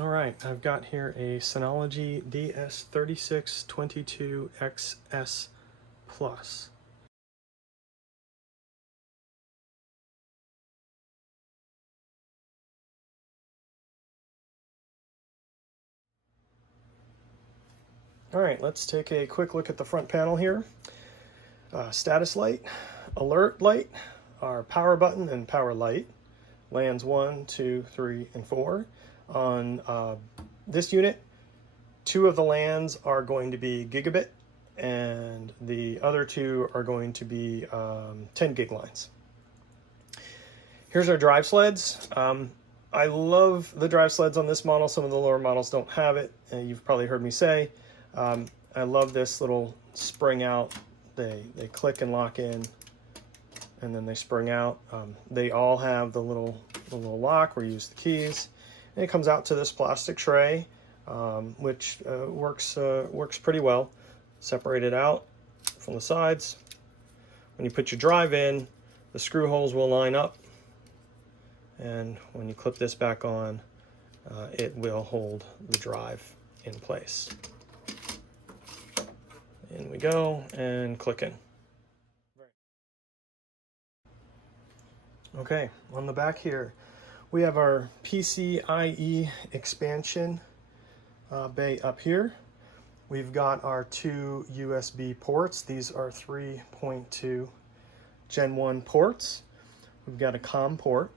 All right, I've got here a Synology DS3622xs Plus. All right, let's take a quick look at the front panel here. Status light, alert light, our power button and power light. LANs 1, 2, 3, and 4. On this unit, 2 of the LANs are going to be gigabit, and the other 2 are going to be 10 gig lines. Here's our drive sleds. I love the drive sleds on this model. Some of the lower models don't have it, and you've probably heard me say. I love this little spring out. They click and lock in, and then they spring out. They all have the little lock where you use the keys, and it comes out to this plastic tray, which works pretty well. Separate it out from the sides. When you put your drive in, the screw holes will line up, and when you clip this back on, it will hold the drive in place. In we go, and click in. Okay, on the back here, we have our PCIe expansion bay up here. We've got our 2 USB ports. These are 3.2 Gen 1 ports. We've got a COM port.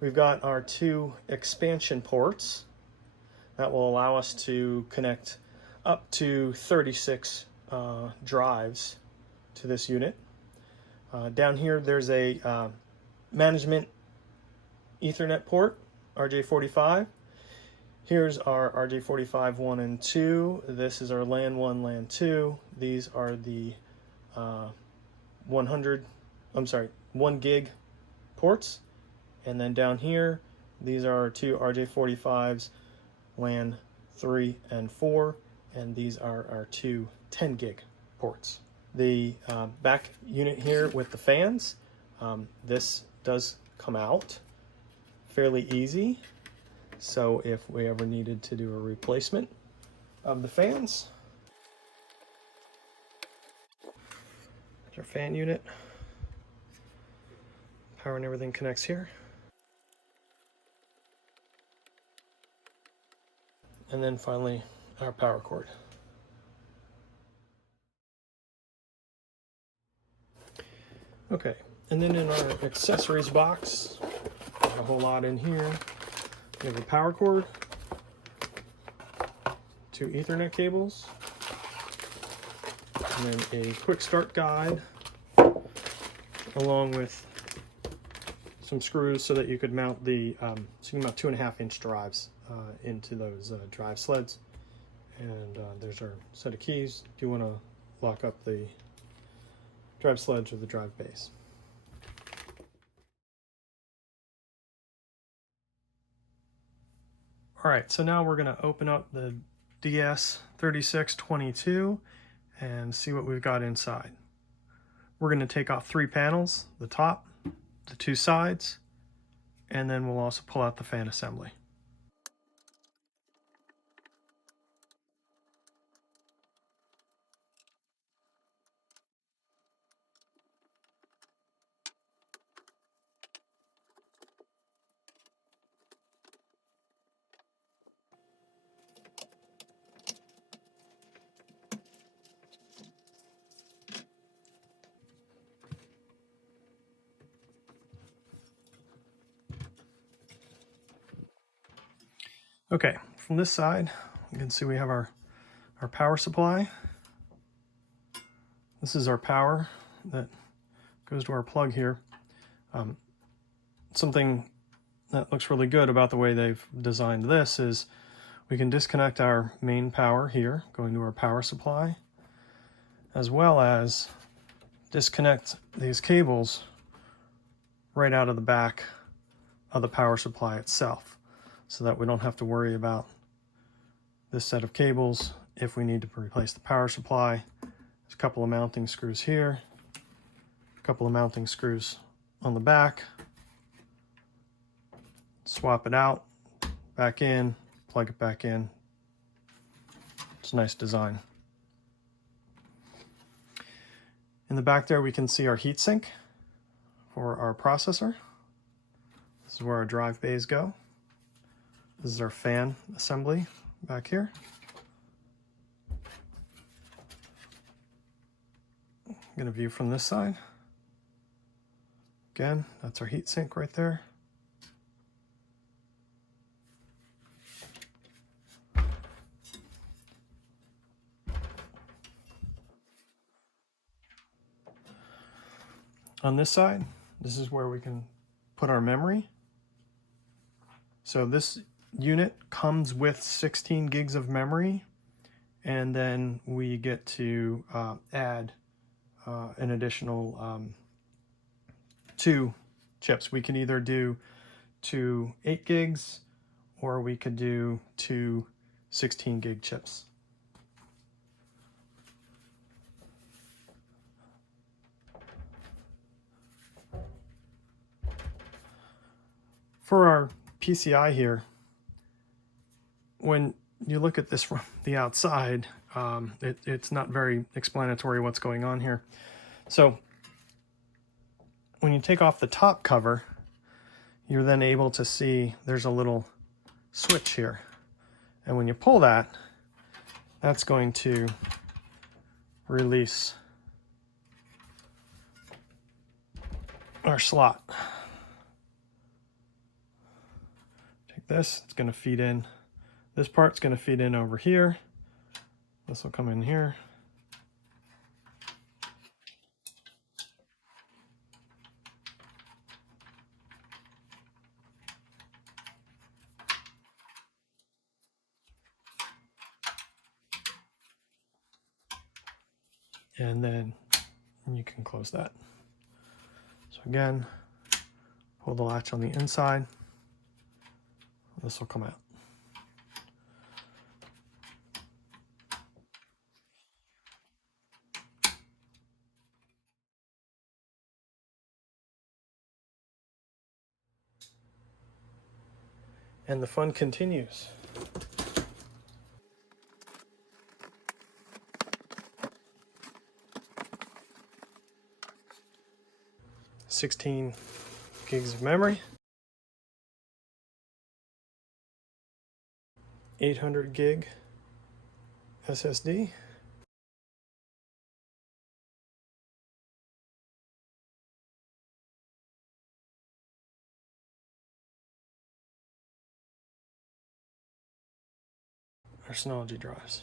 We've got our 2 expansion ports that will allow us to connect up to 36 drives to this unit. Down here there's a management Ethernet port, RJ45. Here's our RJ45 1 and 2. This is our LAN 1, LAN 2. These are the 1 gig ports. And then down here, these are our 2 RJ45s, LAN 3 and 4. And these are our 2 10 gig ports. The back unit here with the fans, this does come out fairly easy. So if we ever needed to do a replacement of the fans, there's our fan unit. Power and everything connects here. And then finally, our power cord. Okay, and then in our accessories box, a whole lot in here. We have a power cord, 2 Ethernet cables, and then a quick start guide, along with some screws so that you could mount the so you can mount 2.5-inch drives into those drive sleds. And there's our set of keys if you want to lock up the drive sledge or the drive base. All right, so now we're going to open up the DS3622 and see what we've got inside. We're going to take off 3 panels, the top, the 2 sides, and then we'll also pull out the fan assembly. Okay, from this side, you can see we have our power supply. This is our power that goes to our plug here. Something that looks really good about the way they've designed this is we can disconnect our main power here, going to our power supply, as well as disconnect these cables right out of the back of the power supply itself, so that we don't have to worry about this set of cables if we need to replace the power supply. There's a couple of mounting screws here, a couple of mounting screws on the back. Swap it out, back in, plug it back in. It's a nice design. In the back there we can see our heatsink for our processor. This is where our drive bays go. This is our fan assembly back here. I'm going to view from this side. Again, that's our heatsink right there. On this side, this is where we can put our memory. So this unit comes with 16 gigs of memory, and then we get to add an additional 2 chips. We can either do 2 8 gigs, or we could do 2 16 gig chips. For our PCI here, when you look at this from the outside, it's not very explanatory what's going on here. So when you take off the top cover, you're then able to see there's a little switch here. And when you pull that, that's going to release our slot. Take this, it's going to feed in. This part's going to feed in over here. This will come in here. And then you can close that. So again, pull the latch on the inside. This will come out. And the fun continues. "16 gigs of memory, 800 gig SSD, our Synology drives."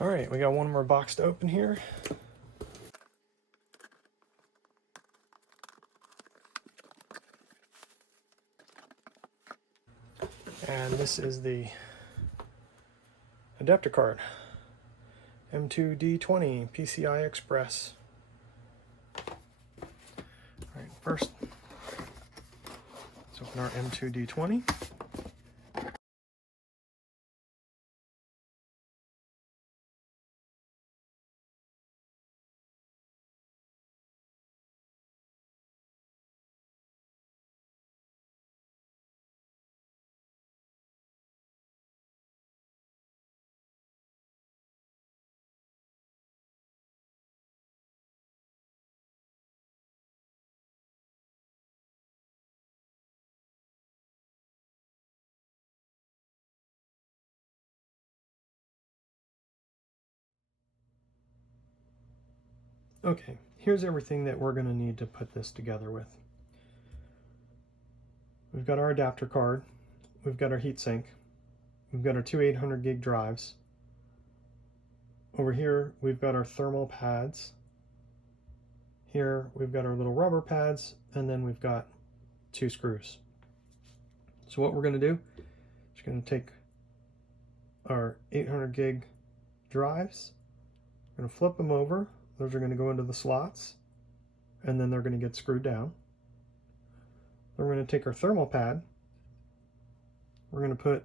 All right, we got one more box to open here. And this is the adapter card, M2D20 PCI Express. All right, first, let's open our M2D20. Okay, here's everything that we're going to need to put this together with. We've got our adapter card, we've got our heatsink, we've got our 2 800 gig drives. Over here we've got our thermal pads. Here we've got our little rubber pads, and then we've got 2 screws. So what we're going to do is going to take our 800 gig drives, we're going to flip them over. Those are going to go into the slots, and then they're going to get screwed down. Then we're going to take our thermal pad. We're going to put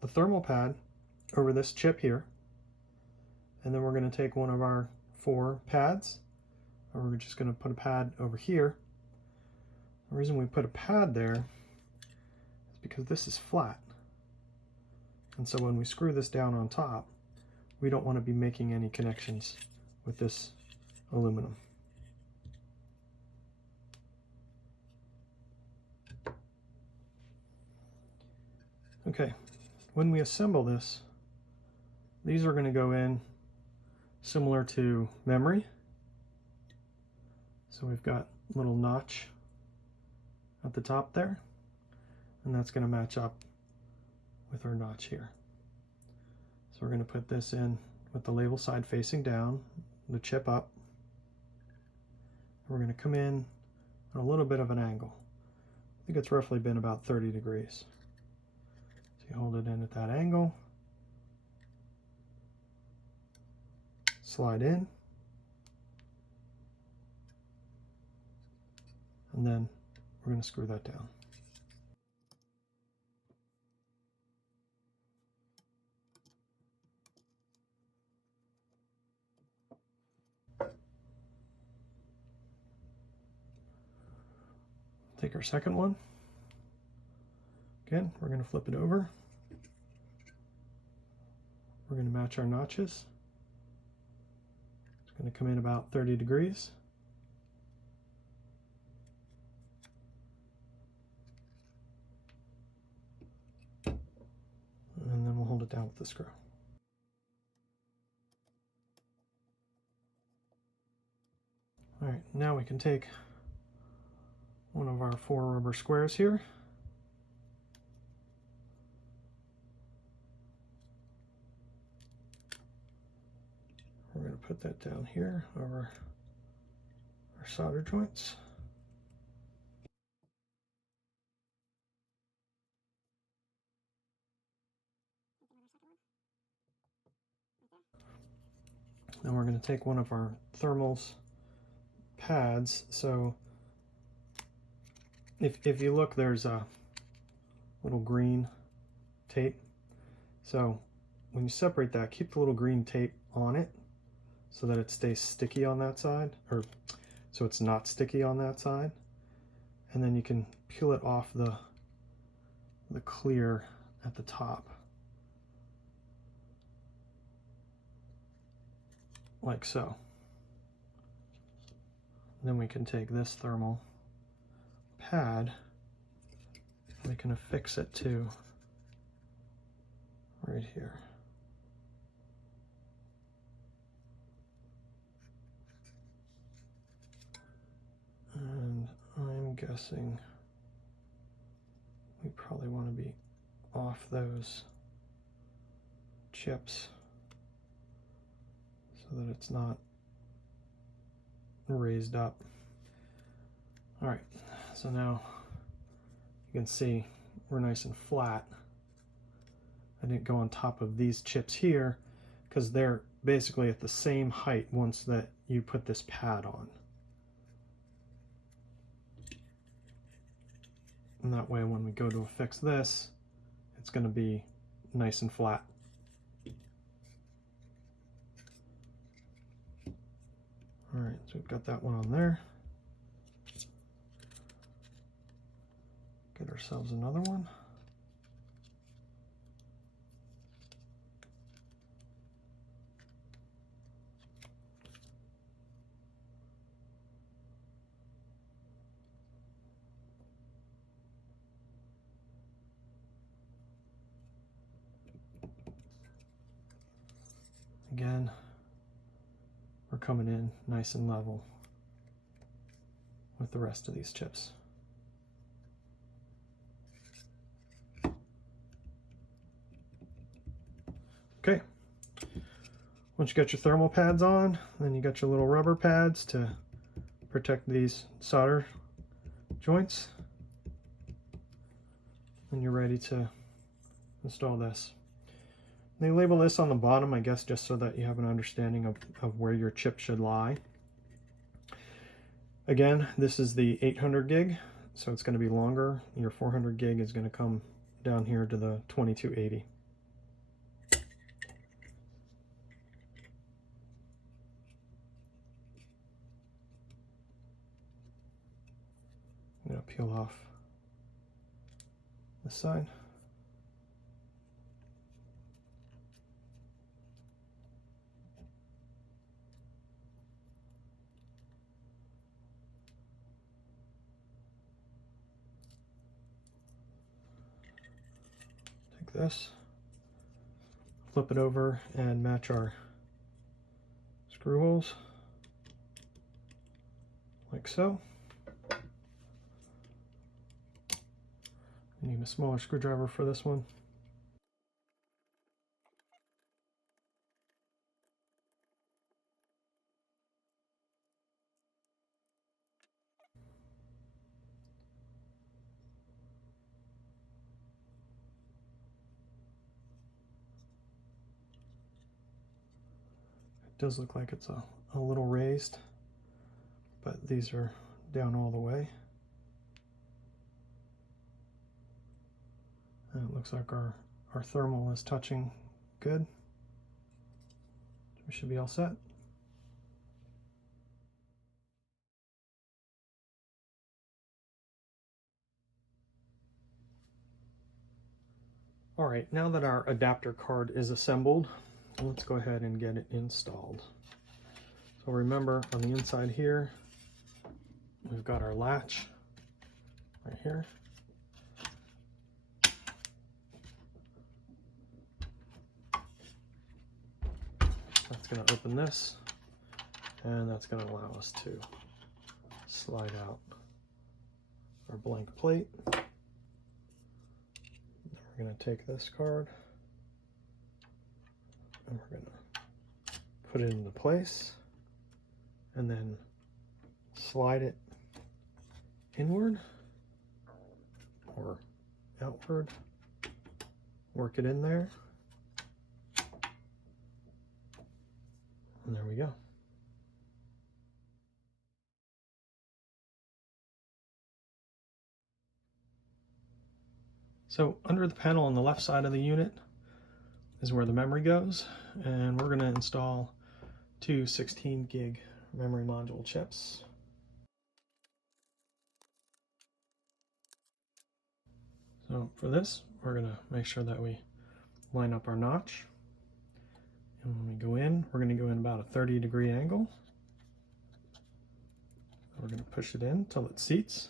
the thermal pad over this chip here. And then we're going to take one of our 4 pads, and we're just going to put a pad over here. The reason we put a pad there is because this is flat. And so when we screw this down on top, we don't want to be making any connections with this aluminum. Okay, when we assemble this, these are going to go in similar to memory. So we've got a little notch at the top there, and that's going to match up with our notch here. So we're going to put this in with the label side facing down, the chip up. We're going to come in at a little bit of an angle. I think it's roughly been about 30 degrees. So you hold it in at that angle, slide in, and then we're going to screw that down. Take our second one. Again, we're going to flip it over. We're going to match our notches. It's going to come in about 30 degrees. And then we'll hold it down with the screw. All right, now we can take one of our 4 rubber squares here. We're going to put that down here over our solder joints. Then we're going to take one of our thermals pads. So if you look, there's a little green tape. So when you separate that, keep the little green tape on it so that it stays sticky on that side, or so it's not sticky on that side. And then you can peel it off the clear at the top, like so. Then we can take this thermal pad, we can affix it to right here. And I'm guessing we probably want to be off those chips so that it's not raised up. All right, so now you can see we're nice and flat. I didn't go on top of these chips here because they're basically at the same height once that you put this pad on. And that way when we go to affix this, it's going to be nice and flat. All right, so we've got that one on there. Get ourselves another one. Again, we're coming in nice and level with the rest of these chips. Okay, once you got your thermal pads on, then you got your little rubber pads to protect these solder joints, and you're ready to install this. They label this on the bottom, I guess, just so that you have an understanding of where your chip should lie. Again, this is the 800 gig, so it's going to be longer. Your 400 gig is going to come down here to the 2280. I'm going to peel off this side. Take this, flip it over and match our screw holes like so. I need a smaller screwdriver for this one. It does look like it's a little raised, but these are down all the way. And it looks like our thermal is touching good. We should be all set. All right, now that our adapter card is assembled, let's go ahead and get it installed. So remember, on the inside here, we've got our latch right here. That's going to open this, and that's going to allow us to slide out our blank plate. Then we're going to take this card and we're going to put it into place and then slide it inward or outward, work it in there, and there we go. So under the panel on the left side of the unit is where the memory goes, and we're going to install two 16 gig memory module chips. So for this, we're going to make sure that we line up our notch. And when we go in, we're going to go in about a 30-degree angle. We're going to push it in until it seats,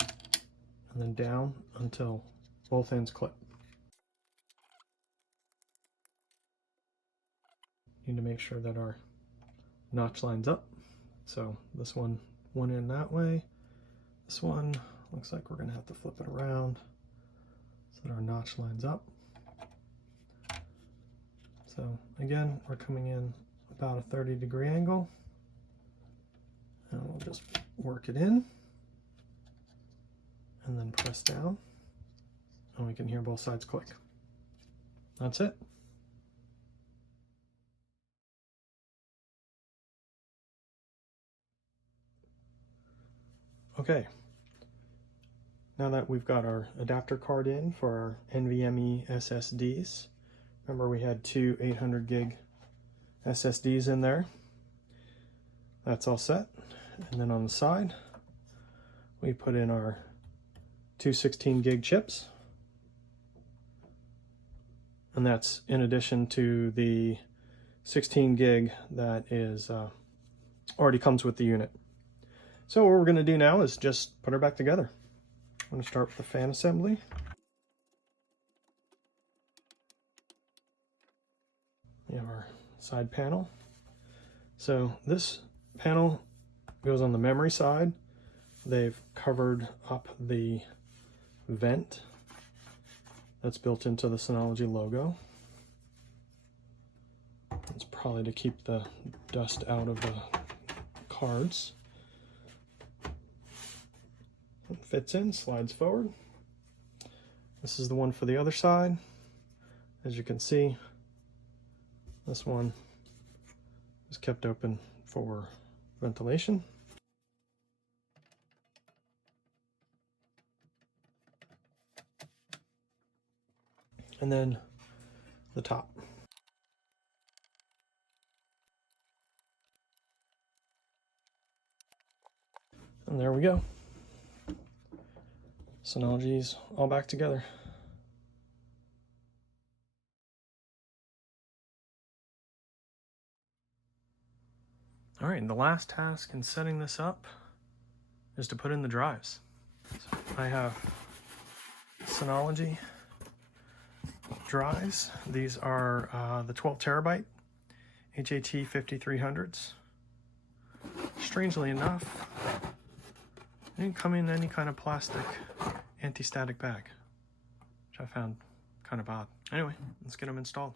and then down until both ends clip. Need to make sure that our notch lines up. So this one went in that way. This one looks like we're going to have to flip it around so that our notch lines up. So again, we're coming in about a 30-degree angle, and we'll just work it in and then press down, and we can hear both sides click. That's it. Okay, now that we've got our adapter card in for our NVMe SSDs, remember we had two 800 gig SSDs in there. That's all set. And then on the side, we put in our two 16 gig chips. And that's in addition to the 16 gig that is already comes with the unit. So what we're going to do now is just put her back together. I'm going to start with the fan assembly. We have our side panel. So this panel goes on the memory side. They've covered up the vent that's built into the Synology logo. It's probably to keep the dust out of the cards. It fits in, slides forward. This is the one for the other side. As you can see, this one is kept open for ventilation. and then the top. And there we go. Synology's all back together. All right, and the last task in setting this up is to put in the drives. So I have Synology drives. These are the 12 terabyte HAT 5300s. Strangely enough, they didn't come in any kind of plastic anti-static bag, which I found kind of odd. Anyway, let's get them installed.